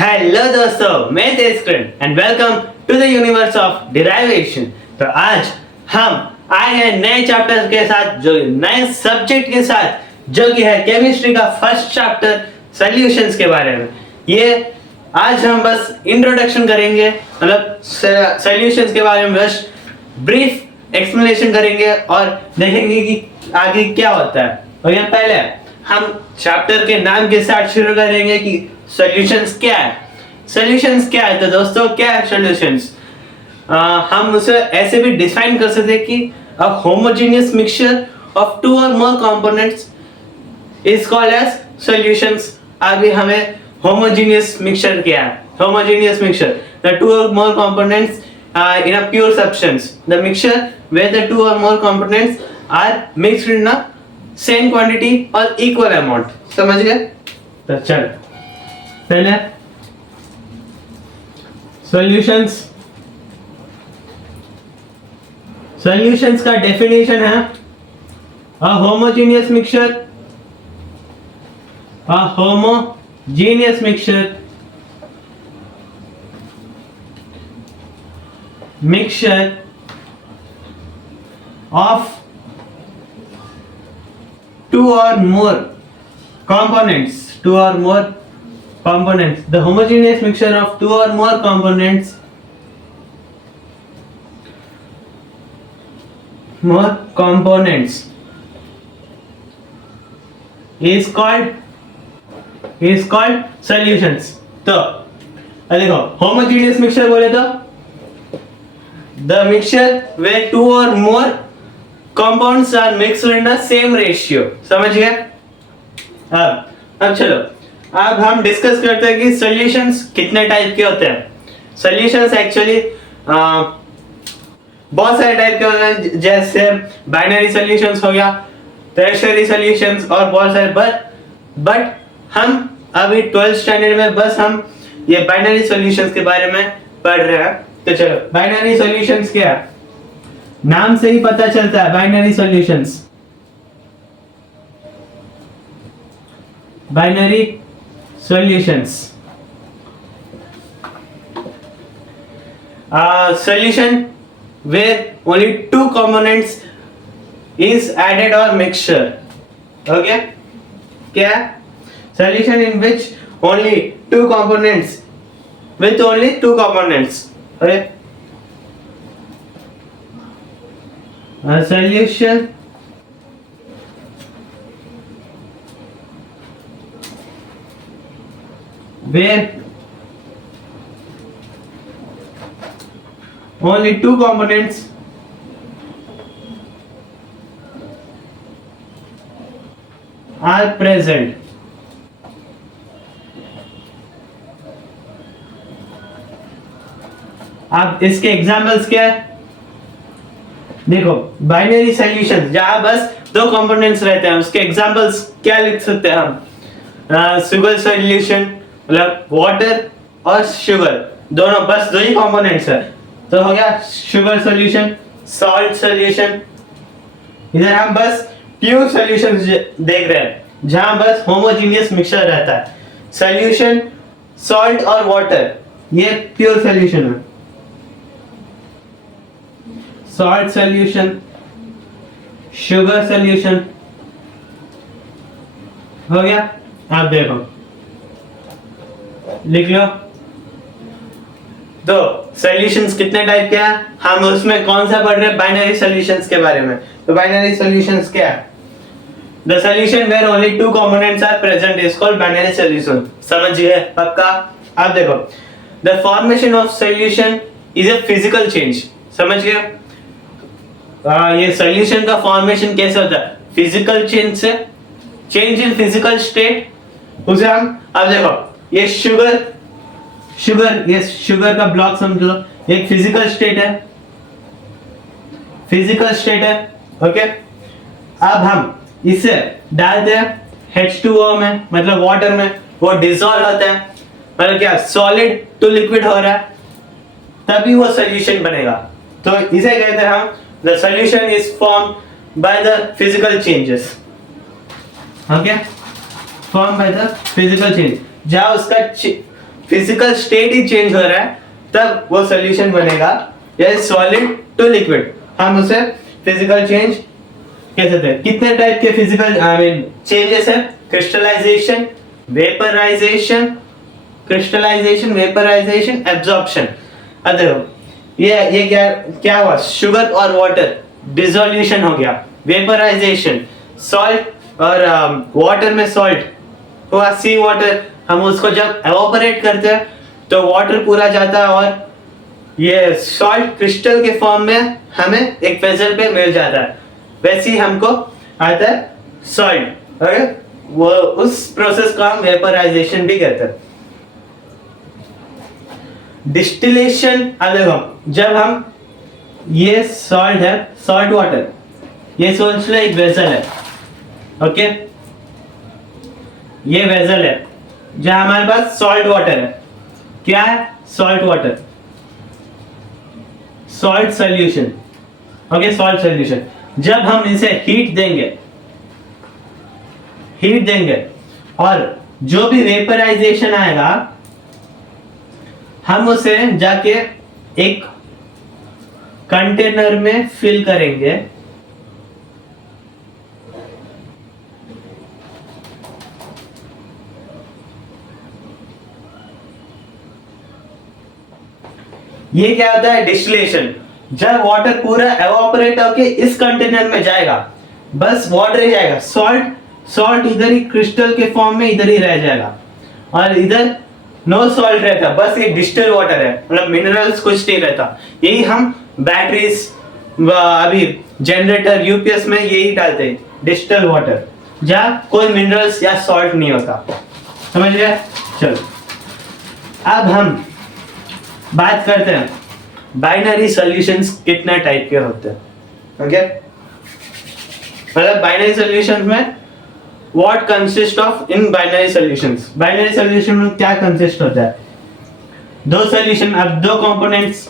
Hello दोस्तों, मैं Tejkaran and welcome to the universe of derivation. तो आज हम आए हैं नए चैप्टर के साथ, जो नए सब्जेक्ट के साथ, जो कि है केमिस्ट्री का फर्स्ट चैप्टर सॉल्यूशंस के बारे में। ये आज हम बस इंट्रोडक्शन करेंगे, मतलब सॉल्यूशंस के बारे में बस ब्रीफ एक्सप्लेनेशन करेंगे और देखेंगे कि आगे क्या होता है। और ये पहले हम चैप्टर के नाम के साथ शुरू करेंगे कि सॉल्यूशंस क्या है। सॉल्यूशंस क्या है? तो दोस्तों, क्या है सॉल्यूशंस? हम उसे ऐसे भी डिफाइन कर सकते हैं कि a homogeneous mixture of two और more components is called as solutions. अभी हमें होमोजेनियस मिक्सचर क्या है? होमोजेनियस मिक्सचर, द टू और more components in a pure substance, the mixture where the two or more components are mixed in a same quantity or equal amount। समझ गए? तो चल पहले सॉल्यूशंस का डेफिनेशन है a homogeneous mixture of two or more components, the homogeneous mixture of two or more components is called solutions। तो देखो, homogeneous mixture बोले तो the mixture where two or more compounds are mixed in the same ratio। समझ गए? अब चलो, अब हम डिस्कस करते हैं कि सॉल्यूशंस कितने टाइप के होते हैं। सॉल्यूशंस एक्चुअली बहुत सारे टाइप के होते हैं, जैसे बाइनरी सॉल्यूशंस हो गया, टर्शियरी सॉल्यूशंस और बहुत सारे। बट हम अभी 12th स्टैंडर्ड में बस हम ये बाइनरी सॉल्यूशंस के बारे में पढ़ रहे हैं। तो चलो, बाइनरी सॉल्यूशंस क्या है? नाम से ही पता चलता है, binary solutions. Solution where only two components is added or mixture। Okay? क्या? Solution in which only two components with only two components। Okay? A solution where only two components are present। अब इसके examples क्या है? देखो, binary solution जहां बस दो components रहते हैं, उसके एग्जांपल्स क्या लिख सकते हैं हम? शुगर सॉल्यूशन, मतलब वाटर और शुगर दोनों, बस दो ही कंपोनेंट्स है, तो हो गया शुगर सॉल्यूशन। सॉल्ट सॉल्यूशन, इधर हम बस प्योर सॉल्यूशन देख रहे हैं, जहां बस होमोजेनियस मिक्सचर रहता है। सॉल्यूशन सॉल्ट और वाटर, ये प्योर सॉल्यूशन है। सॉल्ट सॉल्यूशन, शुगर सॉल्यूशन हो गया। आप देखो, लिख लो। तो सॉल्यूशंस कितने टाइप के हैं? हम उसमें कौन सा पढ़ रहे हैं? बाइनरी सॉल्यूशंस के बारे में। तो बाइनरी सॉल्यूशंस क्या है? The solution where only two components are present is called binary solution. समझिए पक्का? आप देखो, the formation of solution is a physical change. समझ गए? ये सॉल्यूशन का फॉर्मेशन कैसे होता है? फिजिकल चेंज से, चेंज इन फिजिकल स्टेट उसे हम, अब देखो, ये शुगर ये शुगर का ब्लॉक समझ लो, एक फिजिकल स्टेट है। ओके, अब हम इसे डालते हैं H2O में, मतलब वाटर में, वो डिसॉल्व होता है, मतलब क्या, सॉलिड टू लिक्विड हो रहा है, तभी वो सॉल्यूशन बनेगा। तो इसे कहते हैं हम the solution is formed by the physical changes। okay, formed by the physical change, जहाँ उसका फिजिकल स्टेट ही चेंज हो रहा है तब वो सोल्यूशन बनेगा। या सॉलिड टू लिक्विड, हम उसे फिजिकल चेंज कह सकते हैं। कितने टाइप के फिजिकल चेंजेस है? Crystallization, vaporization, crystallization, vaporization, absorption. अब देखो ये क्या हुआ? शुगर और वाटर डिसोल्यूशन हो गया, वेपराइजेशन। सॉल्ट और वाटर में सॉल्ट हुआ, सी वाटर, हम उसको जब एवापोरेट करते हैं तो वाटर पूरा जाता है और ये सॉल्ट क्रिस्टल के फॉर्म में हमें एक वेसल पे मिल जाता है। वैसे ही हमको आता है सॉल्ट, ओके? वो उस प्रोसेस को हम वेपराइजेशन भी कहते हैं। डिस्टिलेशन, अब देखो जब हम ये सॉल्ट है, सॉल्ट वाटर, ये सोच लो एक वेसल है, ओके? ये वेसल है जहां हमारे पास सॉल्ट वाटर है। क्या है? Salt water, salt solution, okay? Salt solution. जब हम इसे हीट देंगे और जो भी वेपराइजेशन आएगा हम उसे जाके एक कंटेनर में फिल करेंगे। ये क्या होता है? डिस्टिलेशन। जब वाटर पूरा एवापोरेट होके इस कंटेनर में जाएगा, बस वाटर ही जाएगा, सॉल्ट इधर ही क्रिस्टल के फॉर्म में इधर ही रह जाएगा और इधर नो सॉल्ट रहता, बस ये डिस्टिल वाटर है, मतलब मिनरल्स कुछ नहीं रहता। यही हम बैटरीज, अभी जनरेटर, यूपीएस में यही डालते हैं, डिस्टिल वाटर, जहाँ कोई मिनरल्स या सॉल्ट नहीं होता। समझ गए? चलो अब हम बात करते हैं बाइनरी सॉल्यूशंस कितने टाइप के होते हैं, ओके? मतलब बाइनरी सॉल्यूशंस में what consist of in binary solutions. Binary solution में क्या कंसिस्ट होता है? दो सॉल्यूशन, अब दो कंपोनेंट्स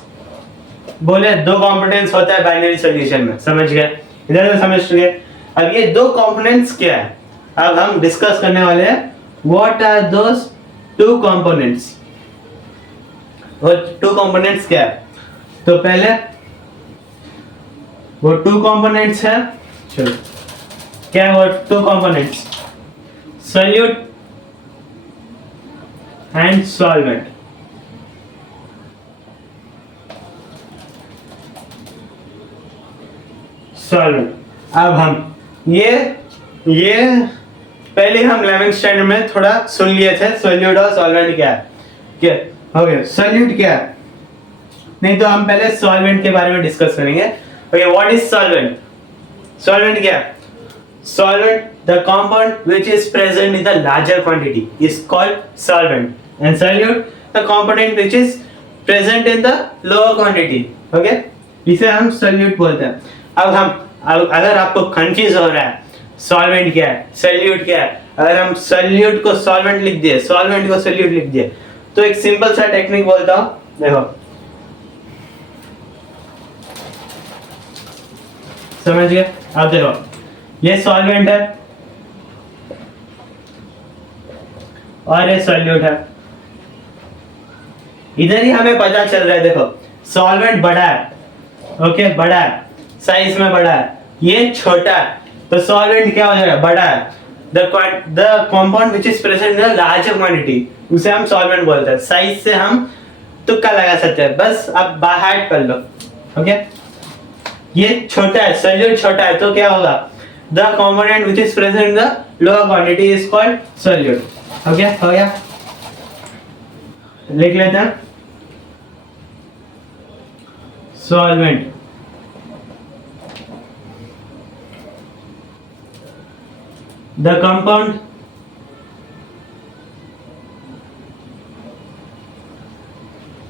बोले, दो कंपोनेंट्स होता है बाइनरी सॉल्यूशन में, समझ गए? इधर से समझ गए। अब ये दो कंपोनेंट्स क्या है अब हम डिस्कस करने वाले हैं। What are those two components? वो टू कंपोनेंट्स क्या है? तो पहले वो टू कंपोनेंट्स है, चलो क्या है वो two components? Solute and solvent. Solvent. अब हम ये पहले हम 11th स्टैंडर्ड में थोड़ा सुन लिए थे, सॉल्यूट और सॉल्वेंट क्या है। क्या ओके? सॉल्यूट क्या है? नहीं तो हम पहले सॉल्वेंट के बारे में डिस्कस करेंगे। Okay, what is solvent? Solvent क्या है? Solvent, the compound which is present in the larger quantity is called solvent, and solute, the component which is present in the lower quantity. Okay, इसे हम solute बोलते हैं। अब अगर आपको confuse हो रहा है solvent क्या है, solute क्या है, अगर हम solute को solvent लिख दिए, solvent को solute लिख दिए, तो एक सिंपल सा टेक्निक बोलता हूँ, देखो समझ गए? अब देखो ये सॉल्वेंट है और ये सॉल्यूट है। इधर ही हमें पता चल रहा है, देखो सॉल्वेंट बड़ा है, ओके, बड़ा है, साइज में बड़ा है, ये छोटा है, तो सॉल्वेंट क्या हो जाएगा? बड़ा है। The compound which is present in larger quantity, उसे हम सॉल्वेंट बोलते हैं। साइज से हम तुक्का लगा सकते हैं, बस अब बाहर कर लो, ओके? ये छोटा है, सॉल्यूट छोटा है, तो क्या होगा? The component which is present in the lower quantity is called solute. Okay, हो गया? लिख लेते हैं solvent, the compound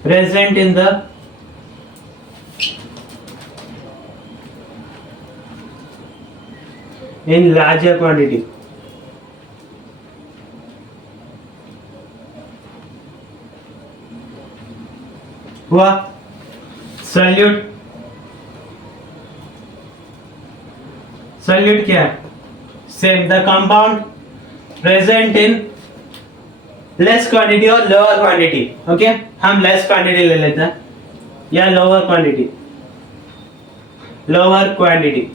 present in the in larger quantity. हुआ सॉल्यूट। सॉल्यूट क्या है? Same, the compound present in less quantity और lower quantity. Okay, हम लेस क्वांटिटी ले लेते हैं या लोअर क्वांटिटी। लोअर क्वांटिटी,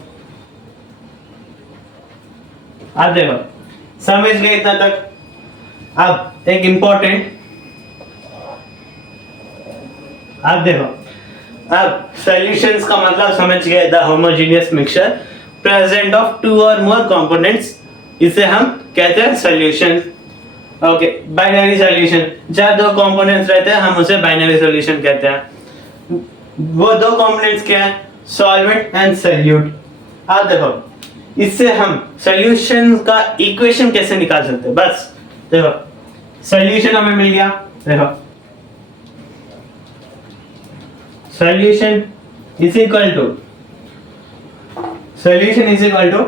आप देखो समझ गए इतना तक। अब एक इंपॉर्टेंट, आप देखो, अब सॉल्यूशंस का मतलब समझ गए, the homogeneous mixture present of two और मोर कंपोनेंट्स, इसे हम कहते हैं सॉल्यूशन। ओके, बाइनरी सॉल्यूशन, जहाँ दो कंपोनेंट्स रहते हैं हम उसे बाइनरी सॉल्यूशन कहते हैं। वो दो कंपोनेंट्स क्या है? Solvent and solute. आप देखो इससे हम सॉल्यूशन का इक्वेशन कैसे निकाल सकते हैं। बस देखो सॉल्यूशन हमें मिल गया, देखो solution is equal to, solution is equal to,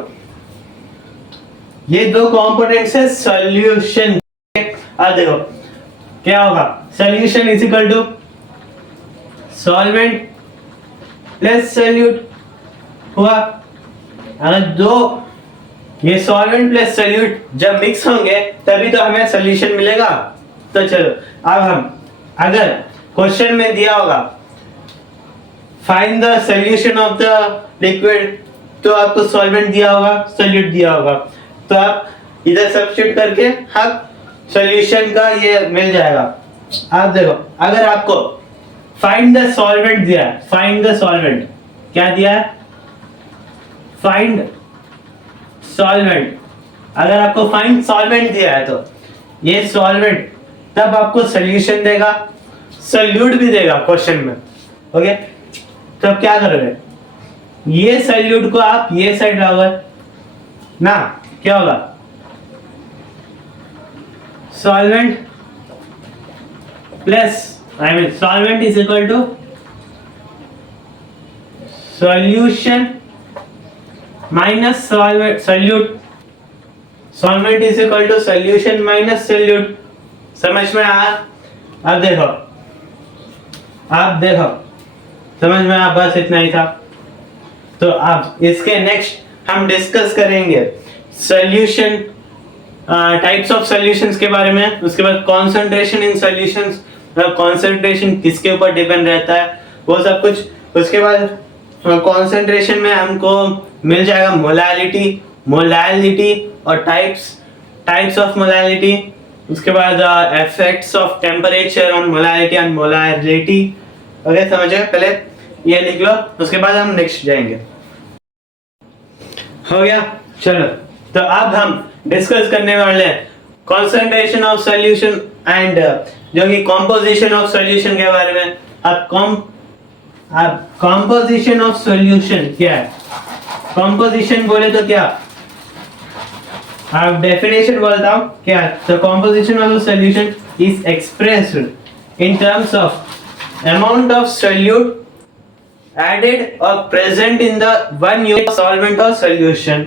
ये दो कंपोनेंट्स है सॉल्यूशन। अब देखो क्या होगा, solution is equal to solvent plus solute हुआ। अगर दो ये सॉल्वेंट प्लस सॉल्यूट जब मिक्स होंगे तभी तो हमें सॉल्यूशन मिलेगा। तो चलो अब हम, अगर क्वेश्चन में दिया होगा find the solution of the liquid, तो आपको सॉल्वेंट दिया होगा, सॉल्यूट दिया होगा, तो आप इधर सब्स्टिट्यूट करके आप सॉल्यूशन का ये मिल जाएगा। आप देखो अगर आपको फाइंड द सॉल्वेंट दिया है, फाइंड द सॉल्वेंट क्या दिया है, फाइंड सॉल्वेंट, अगर आपको फाइंड सॉल्वेंट दिया है तो ये सॉल्वेंट तब आपको सॉल्यूशन देगा, सॉल्यूट भी देगा क्वेश्चन में। ओके, तो अब क्या करोगे, ये सॉल्यूट को आप ये साइड लाओगे ना, क्या होगा, solvent plus, I mean solvent is equal to solution minus solvent, solute, solvent is equal to solution minus solute. समझ में आया? अब देखो, आप देखो समझ में आया, बस इतना ही था। तो अब इसके नेक्स्ट हम डिस्कस करेंगे सॉल्यूशन, टाइप्स ऑफ सॉल्यूशंस के बारे में, उसके बाद कंसंट्रेशन इन सॉल्यूशंस, कंसंट्रेशन किसके ऊपर डिपेंड रहता है वो सब कुछ। उसके बाद कंसंट्रेशन में हमको मिल जाएगा मोलालिटी, मोलालिटी और टाइप्स ऑफ मोलालिटी। उसके बाद effects of temperature on molality and molarity. Okay, समझे? पहले ये लिख लो, उसके बाद हम नेक्स्ट जाएंगे। हो गया? चलो, तो अब हम डिस्कस करने वाले हैं कंसंट्रेशन ऑफ सॉल्यूशन एंड जो कि कंपोजिशन ऑफ सॉल्यूशन के बारे में। अब कंपोजिशन ऑफ सॉल्यूशन क्या है? कंपोजिशन बोले तो क्या, अब डेफिनेशन बोलता हूं क्या। तो composition of solution is expressed in terms of amount of solute added or present in the one unit solvent or solution।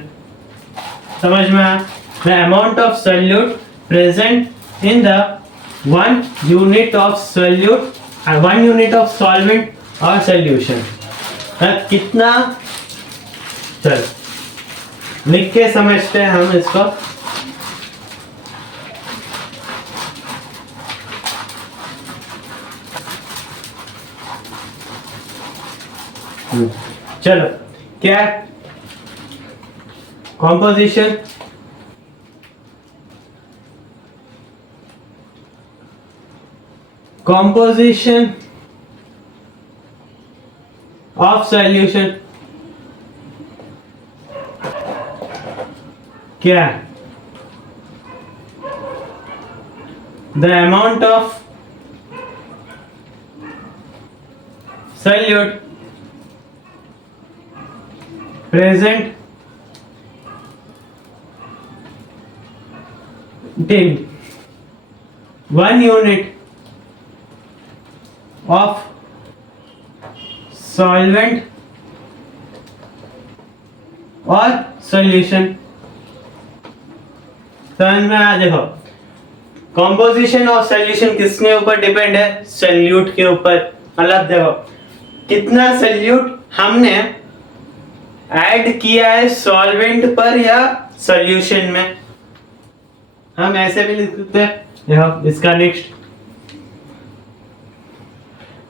समझ में आया? The amount of solute present in the one unit of solute and one unit of solvent or solution। कितना, चल लिख के समझते हैं हम इसको। चलो, क्या कॉम्पोजिशन, कॉम्पोजिशन ऑफ सॉल्यूशन क्या है? The amount of solute present in 1 unit of solvent और solution। समझ में आया? देखो कॉम्पोजिशन और सॉल्यूशन किसके ऊपर डिपेंड है? सॉल्यूट के ऊपर। मतलब देखो कितना सॉल्यूट हमने ऐड किया है सॉल्वेंट पर या सॉल्यूशन में। हम ऐसे भी लिख सकते हैं देखो इसका next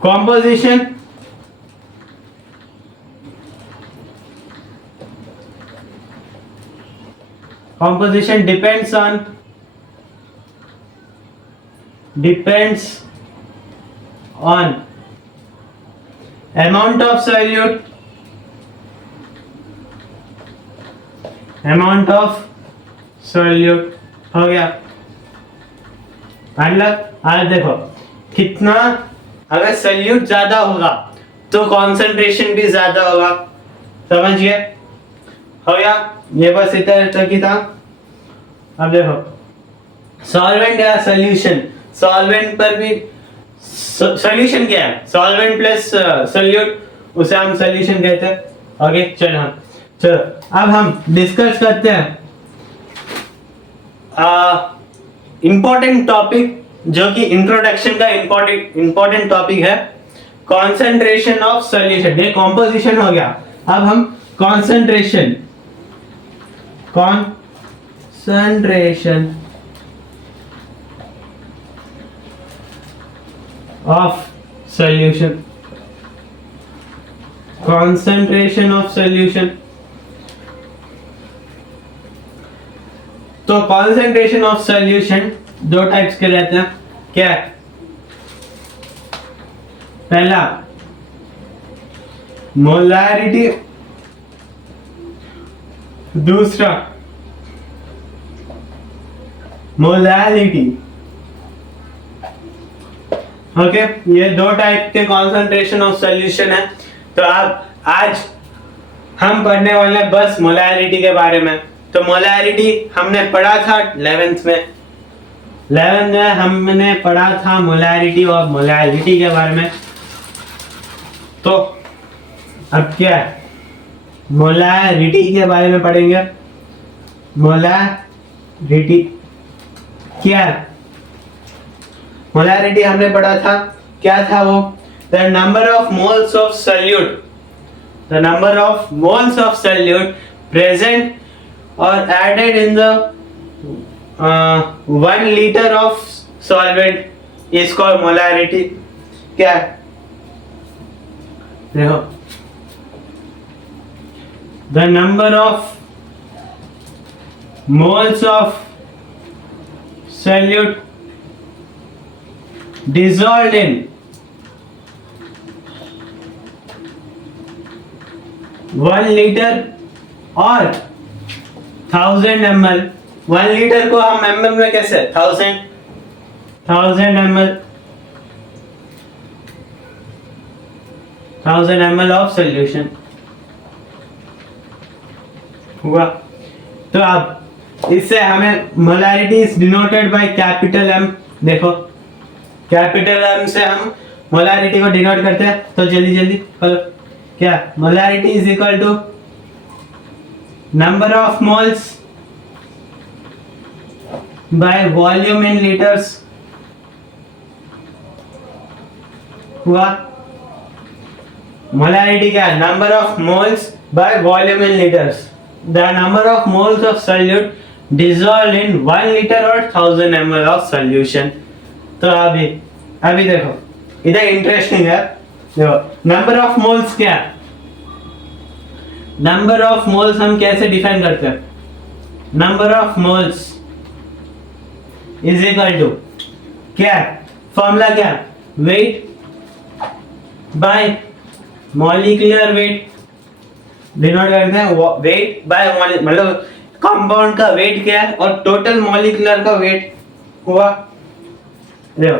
composition composition depends on amount of solute, हो गया। मतलब आज देखो कितना, अगर सल्यूट ज्यादा होगा तो कॉन्सेंट्रेशन भी ज्यादा होगा, समझ गए? हो गया, ये बस इतना तक ही था। अब देखो सॉल्वेंट या सॉल्यूशन, सॉल्वेंट पर भी सॉल्यूशन क्या है? सॉल्वेंट प्लस सॉल्यूट, उसे हम सॉल्यूशन कहते हैं। ओके चलो अब हम डिस्कस करते हैं इंपॉर्टेंट टॉपिक, जो कि इंट्रोडक्शन का इंपॉर्टेंट टॉपिक है, कॉन्सेंट्रेशन ऑफ सॉल्यूशन। ये कॉम्पोजिशन हो गया। अब हम concentration of solution, concentration of solution. तो कॉन्सेंट्रेशन ऑफ सॉल्यूशन दो टाइप्स के रहते हैं। क्या है? पहला मोलैरिटी, दूसरा मोलैलिटी। ओके, ये दो टाइप के कॉन्सेंट्रेशन ऑफ सॉल्यूशन है। तो अब आज हम पढ़ने वाले हैं बस मोलैरिटी के बारे में। तो मोलैरिटी हमने पढ़ा था 11th में, 11th में हमने पढ़ा था मोलैरिटी और मोलैलिटी के बारे में। तो अब क्या है, मोलैरिटी के बारे में पढ़ेंगे। मोलैरिटी क्या है? मोलैरिटी हमने पढ़ा था, क्या था वो? The number of moles of solute, the number of moles of solute present और added in the 1 liter of solvent is called molarity। क्या है? देखो, the number of moles of solute dissolved in 1 liter और 1000 ml। 1 litre को हम ml में कैसे? 1000 ml, 1000 ml of solution हुआ। तो अब इससे हमें molarity is denoted by capital M। देखो कैपिटल M से हम मोलैरिटी को डिनोट करते हैं। तो जल्दी बोलो क्या? Molarity is equal to number of moles by volume in liters हुआ। मोलैरिटी क्या है? Number of moles by volume in litres. The number of moles of solute dissolved in 1 litre और 1000 ml ऑफ सॉल्यूशन। तो अभी देखो इधर interesting है। देखो नंबर ऑफ मोल्स क्या है? नंबर ऑफ मोल्स हम कैसे डिफाइन करते हैं? Number of moles is equal to क्या? फॉर्मूला क्या? Weight by molecular weight denote करते हैं। वेट बाय मतलब कंपाउंड का वेट क्या है और टोटल मॉलिक्यूलर का वेट हुआ। देखो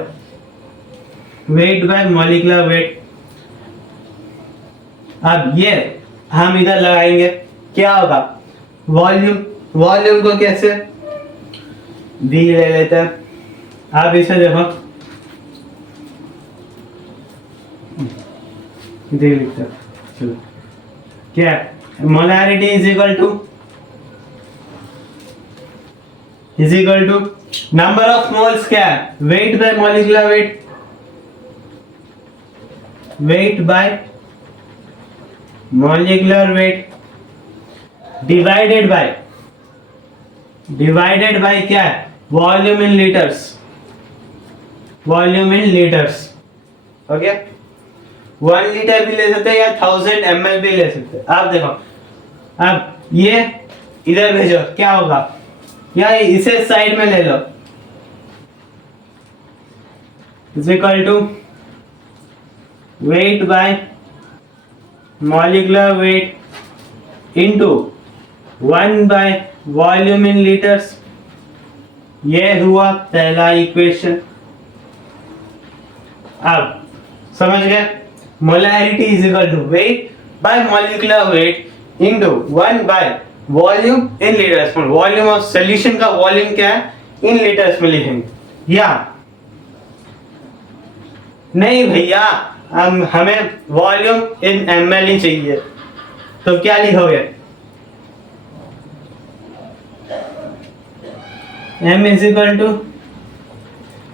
वेट बाय मॉलिक्यूलर वेट। अब ये हम इधर लगाएंगे, क्या होगा? वॉल्यूम को कैसे V ले लेते हैं। आप इसे देखो इधर लिखते हैं। चलो क्या? Molarity is equal to number of moles क्या है? Weight by molecular weight, weight by molecular weight divided by क्या है? Volume in litres. Volume in litres. Okay, 1 litre भी ले सकते हैं या 1000 ml भी ले सकते हैं। आप देखो, अब ये इधर भेजो, क्या होगा, या इसे साइड में ले लो, is equal to weight by molecular weight into 1 by volume in litres. ये हुआ पहला इक्वेशन। अब समझ गए, molarity is equal to weight by molecular weight into 1 by volume in litres. Volume of solution का वॉल्यूम क्या है, इन लीटर्स में लिखेंगे। या नहीं भैया, हमें वॉल्यूम इन ml ही चाहिए, तो क्या लिखोगे, m is equal to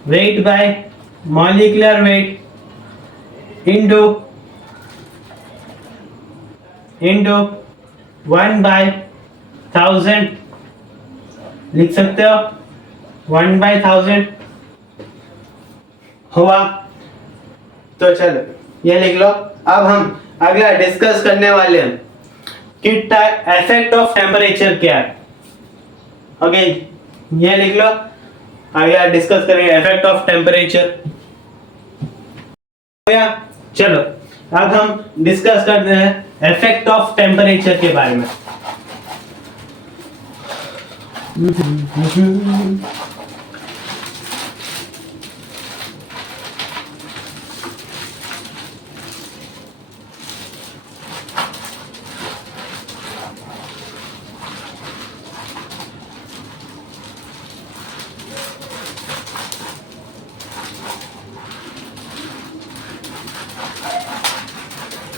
weight by molecular weight into 1 by 1000 लिख सकते हो, 1 बाय 1000 हुआ। तो चलो ये लिख लो। अब हम अगला डिस्कस करने वाले हैं कि इफेक्ट ऑफ टेम्परेचर क्या है। ओके, ये लिख लो, अगला डिस्कस करेंगे इफेक्ट ऑफ टेम्परेचर। चलो अब हम डिस्कस करते हैं इफेक्ट ऑफ टेम्परेचर के बारे में।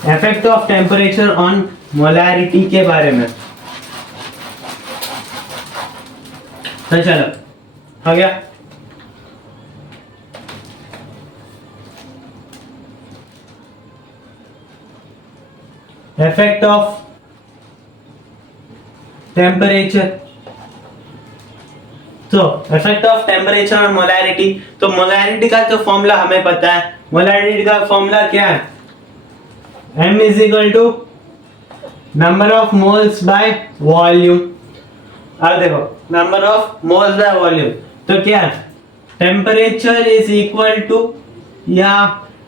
Effect of temperature on molarity के बारे में। तो चलो हो गया। इफेक्ट ऑफ टेम्परेचर, तो इफेक्ट ऑफ टेम्परेचर और मोलैरिटी। तो मोलैरिटी का जो फॉर्मूला हमें पता है, मोलैरिटी का फॉर्मूला क्या है, m is equal to number of moles by volume. अब देखो, number of moles by volume, तो क्या है, टेम्परेचर इज इक्वल टू, या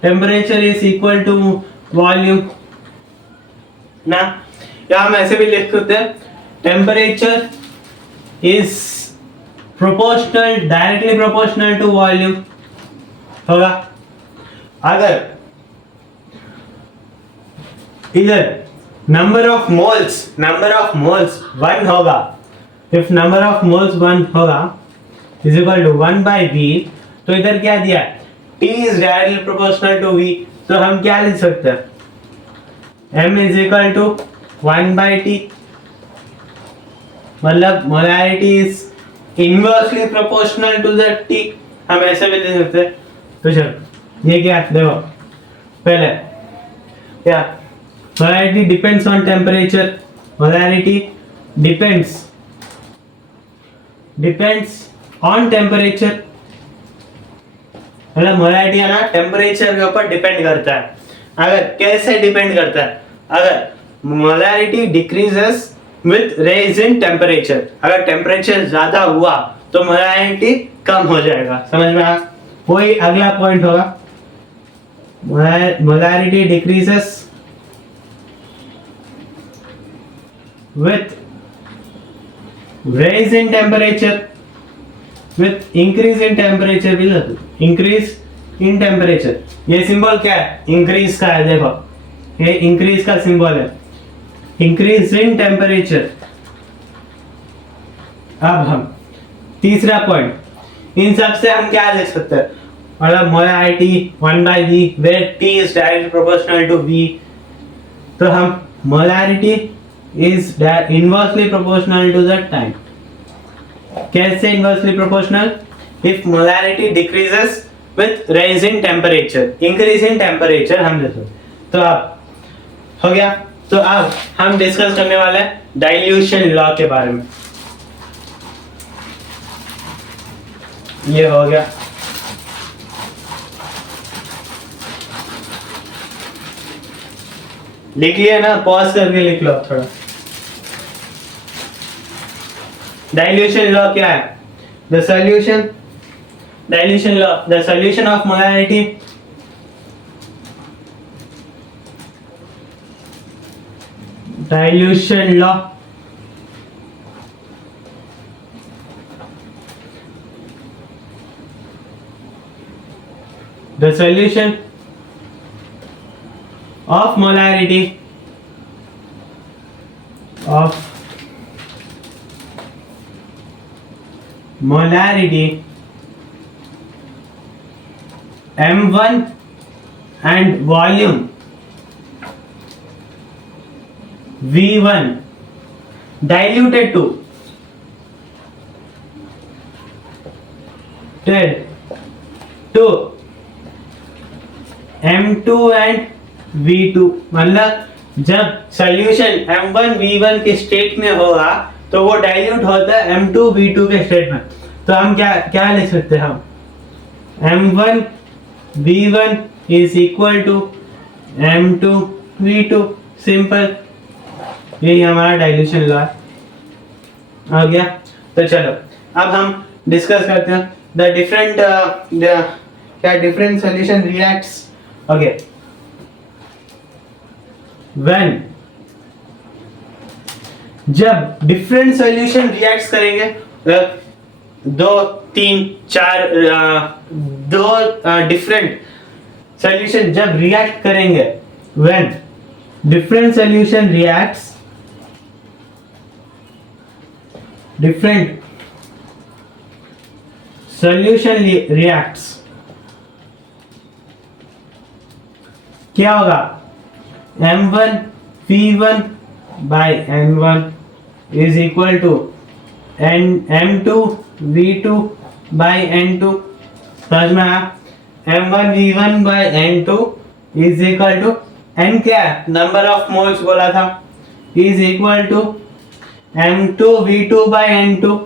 temperature is equal to volume ना, या हम ऐसे भी लिख सकते हैं, temperature is proportional, directly proportional to volume होगा। अगर इधर नंबर ऑफ मोल्स 1 होगा, इफ नंबर ऑफ मोल्स 1 होगा is equal to 1 by v, तो इधर क्या दिया, T is directly proportional to v, तो हम क्या लिख सकते हैं, m is equal to 1 by t, मतलब molarity is inversely proportional to the t, हम ऐसे भी लिख सकते हैं। तो चलो ये क्या, देखो पहले क्या, molarity depends on temperature, molarity depends on temperature, मतलब मोलैरिटी है ना टेम्परेचर के ऊपर डिपेंड करता है। अगर कैसे डिपेंड करता है, अगर molarity decreases with raise in temperature, अगर टेम्परेचर ज्यादा हुआ तो मोलैरिटी कम हो जाएगा। समझ में आया? वही अगला पॉइंट होगा, molarity decreases with raise in temperature, with increase in temperature भी लगा, increase in temperature। ये सिंबल क्या है, increase का है, देखो ये increase का सिंबल है, increase in temperature। अब हम तीसरा पॉइंट, इन सब से हम क्या लिख सकते हैं, मतलब molarity 1 by v where t is directly proportional to v, तो हम molarity is inversely proportional to the time। कैसे inversely proportional? If molarity decreases with rise in temperature, increase in temperature हम देखो। तो अब हो गया। तो अब हम डिस्कस करने वाले हैं डाइल्यूशन लॉ के बारे में। ये हो गया। लिख लिया ना, पॉज करके लिख लो थोड़ा। डाइल्यूशन लॉ क्या है? The solution, dilution law, the solution of molarity dilution law, the solution of molarity M1 and volume V1 diluted to M2 and V2, मतलब जब सॉल्यूशन M1 V1 के स्टेट में होगा तो वो डाइल्यूट होता है M2 V2 के स्टेट में। तो हम क्या क्या लिख सकते हैं? हम M1 V1 is equal to M2 V2, simple. यही हमारा डाइल्यूशन लॉ आ गया। तो चलो अब हम डिस्कस करते हैं द डिफरेंट क्या different solution reacts. Okay, when, जब डिफरेंट सॉल्यूशन रिएक्ट्स करेंगे, दो तीन चार दो डिफरेंट सॉल्यूशन जब रिएक्ट करेंगे, when different solution reacts, different solution reacts, क्या होगा? M1 V1 by N1 is equal to M2 V2 by N2। समझ में आया? M1 V1 by N2 is equal to N क्या है? नंबर ऑफ मोल्स बोला था, is equal to M2 V2 by N2।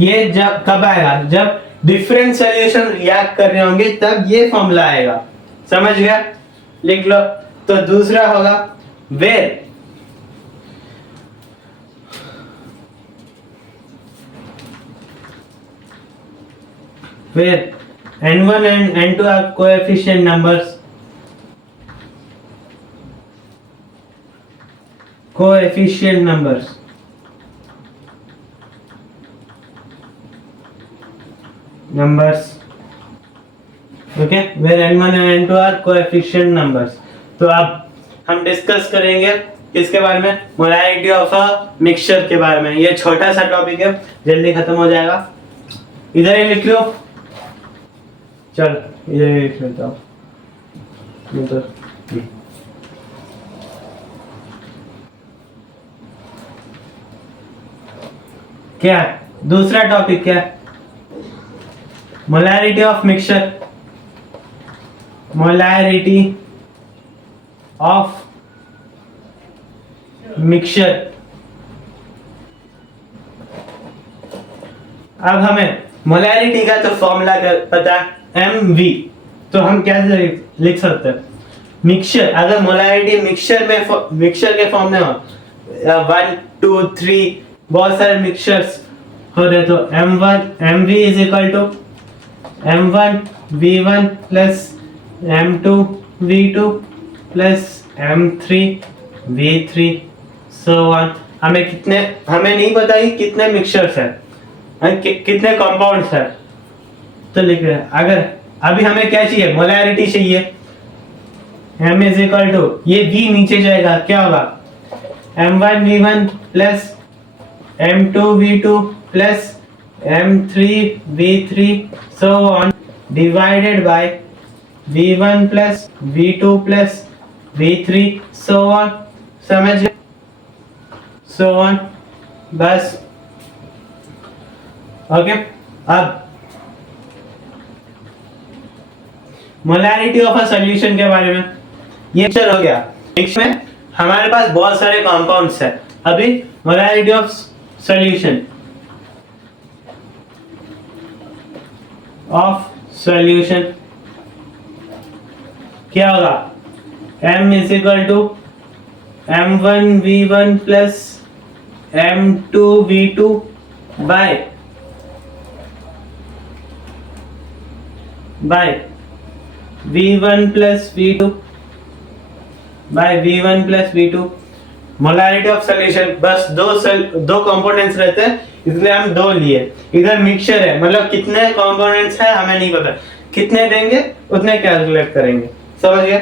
ये जब कब आएगा? जब डिफरेंट सॉल्यूशन रिएक्ट कर रहे होंगे तब ये फॉर्मूला आएगा। समझ गया? लिख लो। तो दूसरा होगा where N1 and N2 are coefficient numbers, coefficient numbers, okay, where N1 and N2 are coefficient numbers। तो अब हम डिस्कस करेंगे किसके बारे में? मोलैरिटी ऑफ अ मिक्सचर के बारे में। ये छोटा सा टॉपिक है, जल्दी खत्म हो जाएगा। इधर ही लिख लो, चल इधर ही लिख लेता हूँ। तो क्या दूसरा टॉपिक क्या? Molarity of mixture, molarity of mixture. अब हमें मोलैरिटी का तो फॉर्मूला पता है MV, तो हम कैसे लिख सकते हैं? मिक्सचर, अगर मोलैरिटी मिक्सचर के फॉर्म में हो, 1 2 3 बहुत सारे मिक्सचर्स हो रहे, तो MV is equal to M1 V1 plus M2 V2 plus M3 V3 so on. हमें नहीं पता कि कितने मिक्सचर्स हैं, कितने कंपाउंड्स हैं, तो लिख रहे हैं। अगर अभी हमें क्या चाहिए? मोलैरिटी चाहिए। M इज इक्वल टू, ये V नीचे जाएगा, क्या होगा? M1 V1 plus M2 V2 plus M3 V3 so on divided by V1 plus V2 plus V3 so on। समझ गए? so on, बस। ओके, अब मोलैरिटी ऑफ अ सॉल्यूशन के बारे में ये मिक्सचर हो गया। मिक्सचर में हमारे पास बहुत सारे कंपाउंड्स हैं। अभी मोलैरिटी ऑफ सॉल्यूशन क्या होगा? m is equal to m1v1 plus m2v2 by v1 plus v2 by v1 plus v2। Molarity of solution, बस दो कंपोनेंट्स रहते हैं इसलिए हम दो लिए। इधर मिक्सचर है, मतलब कितने कंपोनेंट्स है हमें नहीं पता, कितने देंगे उतने कैलकुलेट करेंगे। समझ गए?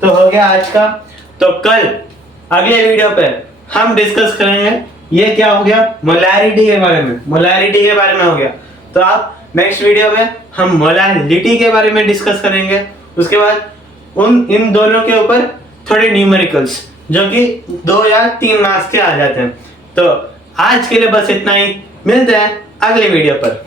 तो हो गया आज का। तो कल अगले वीडियो पे हम डिस्कस करेंगे ये क्या हो गया, मोलारिटी के बारे में। मोलारिटी के बारे में हो गया, तो आप नेक्स्ट वीडियो में हम मोलारिटी के बारे में डिस्कस करेंगे। उसके बाद इन दोनों के ऊपर थोड़े न्यूमेरिकल्स जो कि 2 या 3 मार्क्स के आ जाते हैं। तो आज के लिए बस इतना ही, मिलते हैं अगले वीडियो पर।